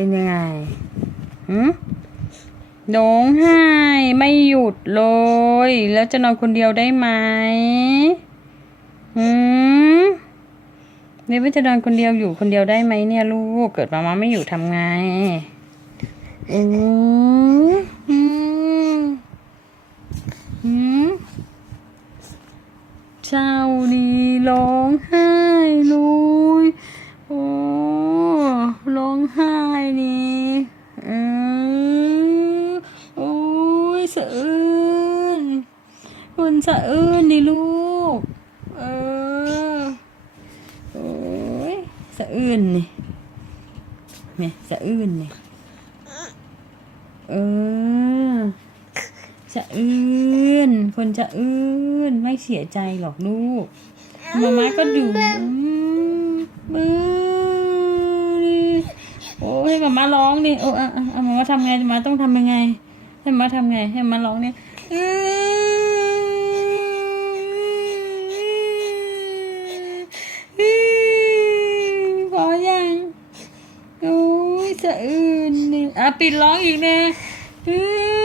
เป็นยังไงหืมร้องไห้ไม่หยุดเลย แล้วจะนอนคนเดียวได้ไหมหืมเนว่าจะนอนคนเดียวอยู่คนเดียวได้ไหมเนี่ยลูก เกิดมามาไม่อยู่ทำไงอืมอืมอืมเจ้านี่ร้องไห้เลยโอ้ร้องไห้นี่เออโอ้ยสะอื้นคนสะอื้นดิลูก เออ โอ้ย สะอื้นนี่เนี่ยสะอื้นนี่เออสะอื้นคนจะอื้นไม่เสียใจหรอกลูกมาม่าก็ดูมือโอ้ให้มาม่าร้องดิโอ้อะอะอะมาม่าทำไงมาต้องทำยังไง ให้มาทำไงให้มาม่าร้องเนี่ยอื้อ พอยังโอ้ยสะอื่นนี่อะ ปิดร้องอีกนะอื้อ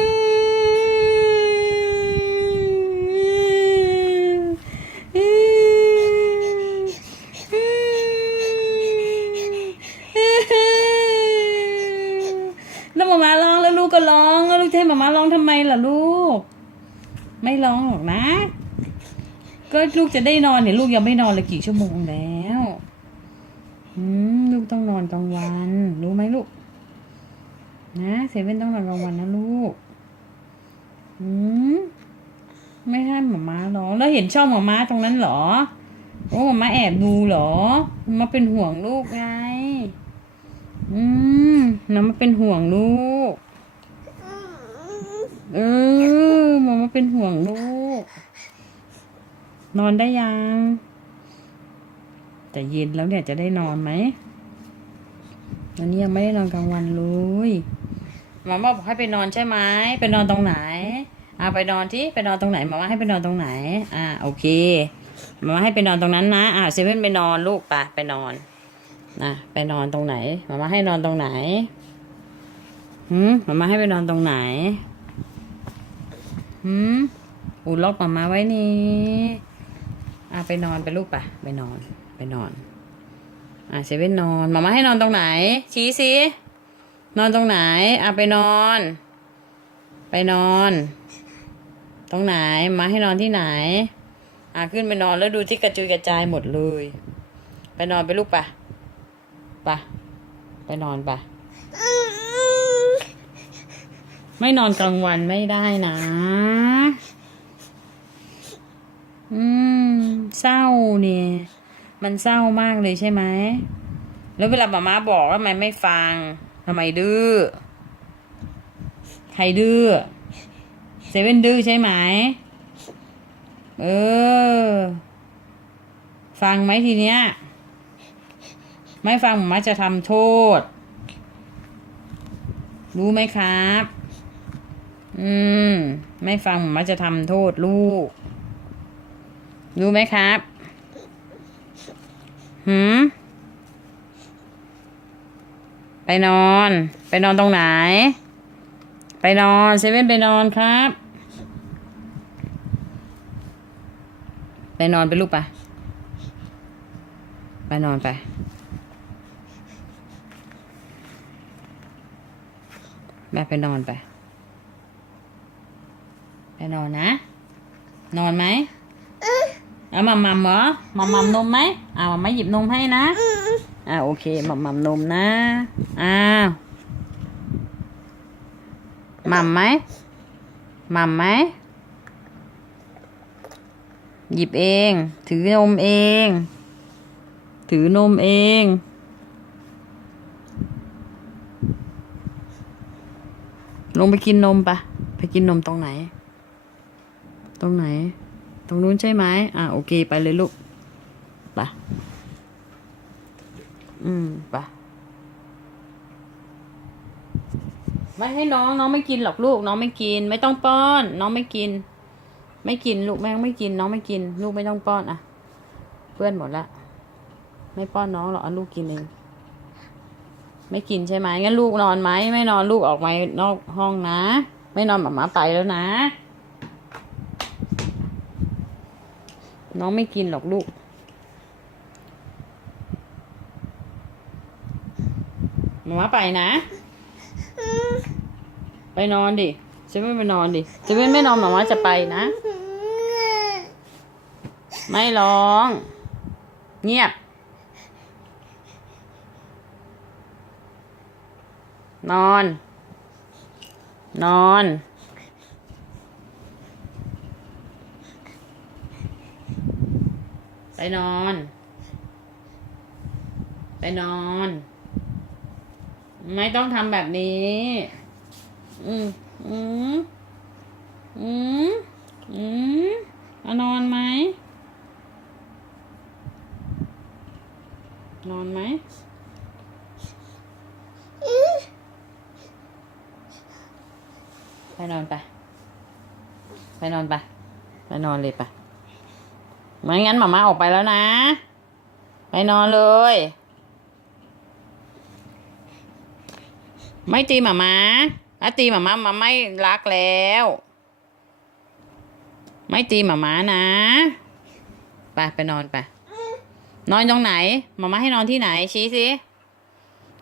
แล้วหมามาร้องแล้วลูกก็ร้องแล้วลูกจะให้หมามาร้องทำไมล่ะลูก ไม่ร้องหรอกนะ ก็ลูกจะได้นอนเนี่ยลูกยังไม่นอนเลยกี่ชั่วโมงแล้วอืมลูกต้องนอนกลางวัน รู้ไหมลูก นะเซเว่นต้องนอนกลางวันนะลูก อืมไม่ให้หมาม้าร้อแล้วเห็นช่องหมาม้าตรงนั้นหรอ โอ้หมาม้าแอบดูหรอ มาเป็นห่วงลูกไง อืมน้ำมาเป็นห่วงลูก เออหมามาเป็นห่วงลูก นอนได้ยัง แต่เย็นแล้วเนี่ยจะได้นอนไหมวันนี้ยังไม่ได้นอนกลางวันเลย หมอมาบอกให้ไปนอนใช่ไหมไปนอนตรงไหน อ่าไปนอนที่ไปนอนตรงไหนหมอมาให้ไปนอนตรงไหน อ่าโอเคหมอมาให้ไปนอนตรงนั้นนะ อ่าเซเว่นไปนอนลูกไปไปนอนนะไปนอนตรงไหนหมอมาให้นอนตรงไหนหืมหมอมาให้ไปนอนตรงไหนหืมอูล็อกหมอมาไว้นี่อ่าไปนอนไปลูกไปไปนอน ไปนอน อะเซเว่นนอนหมามาให้นอนตรงไหน ชี้สิ นอนตรงไหนอะไปนอน ไปนอน ตรงไหนมาให้นอนที่ไหน อะขึ้นไปนอนแล้วดูที่กระจุยกระจายหมดเลย ไปนอนไปลูกปะปะไปนอนปะไม่นอนกลางวันไม่ได้นะ อืม เศร้าเนี่ย มันเศร้ามากเลยใช่ไหม แล้วเวลาหมาม้าบอกแล้วทำไมไม่ฟัง ทำไมดื้อ ใครดื้อ เซเว่นดื้อใช่ไหม เออ ฟังไหมทีเนี้ย ไม่ฟังมาม้าจะทำโทษ รู้ไหมครับ อืม ไม่ฟังมาม้าจะทำโทษลูก รู้ไหมครับ หืม ไปนอน ไปนอนตรงไหน ไปนอนเซเว่นไปนอนครับ ไปนอนไปลูกไป ไปนอนไป แม่ไปนอนไป ไปนอนนะ นอนไหมเอามัมมัมเหรอมัมมัมนมไหมอ่ามัมมาหยิบนมให้นะ อ่าโอเคมัมมัมนมนะอ้าวมัมไหมมัมไหมหยิบเอง ถือนมเอง ถือนมเอง ลงไปกินนมปะไปกินนมตรงไหน ตรงไหน ตรงนู้นใช่ไหมอ่าโอเคไปเลยลูกไปะ อืมปะไม่ให้น้องน้องไม่กินหรอกลูก น้องไม่กิน ไม่ต้องป้อน น้องไม่กิน ไม่กินลูกแม่งไม่กิน น้องไม่กิน ลูกไม่ต้องป้อนอะ เพื่อนหมดละไม่ป้อนน้องหรอกเอาลูกกินเองไม่กินใช่ไหมงั้นลูกนอนไหมไม่นอนลูกออกมานอกห้องนะ ไม่นอนหมามาไปแล้วนะ น้องไม่กินหรอกลูก มามาไปนะ ไปนอนดิเซเว่นไปนอนดิเซเว่นไม่นอนหมามาจะไปนะ ไม่ร้อง เงียบ นอน นอนไปนอน ไปนอน ไม่ต้องทำแบบนี้ อืมอืมอืมอืมเอานอนไหม นอนไหมไปนอนไป ไปนอนไป ไปนอนเลยไปไม่งั้นหมาม่าออกไปแล้วนะ ไปนอนเลย ไม่ตีหมามาถ้าตีหมามามาไม่รักแล้ว ไม่ตีหมามานะไปไปนอนไป นอนตรงไหนหมามาให้นอนที่ไหน ชี้สิ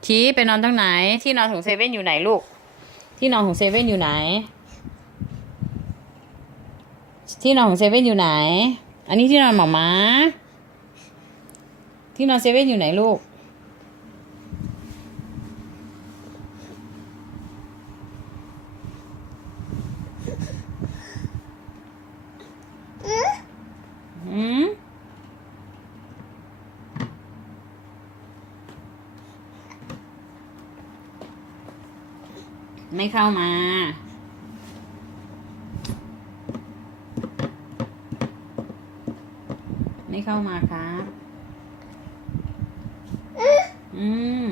ชี้ไปนอนตรงไหน ที่นอนของเซเว่นอยู่ไหนลูก ที่นอนของเซเว่นอยู่ไหน ที่นอนของเซเว่นอยู่ไหน อันนี้ที่นอนหมามาที่นอนเซเว่นอยู่ไหนลูก อืม ไม่เข้ามา ไม่เข้ามาครับ อืม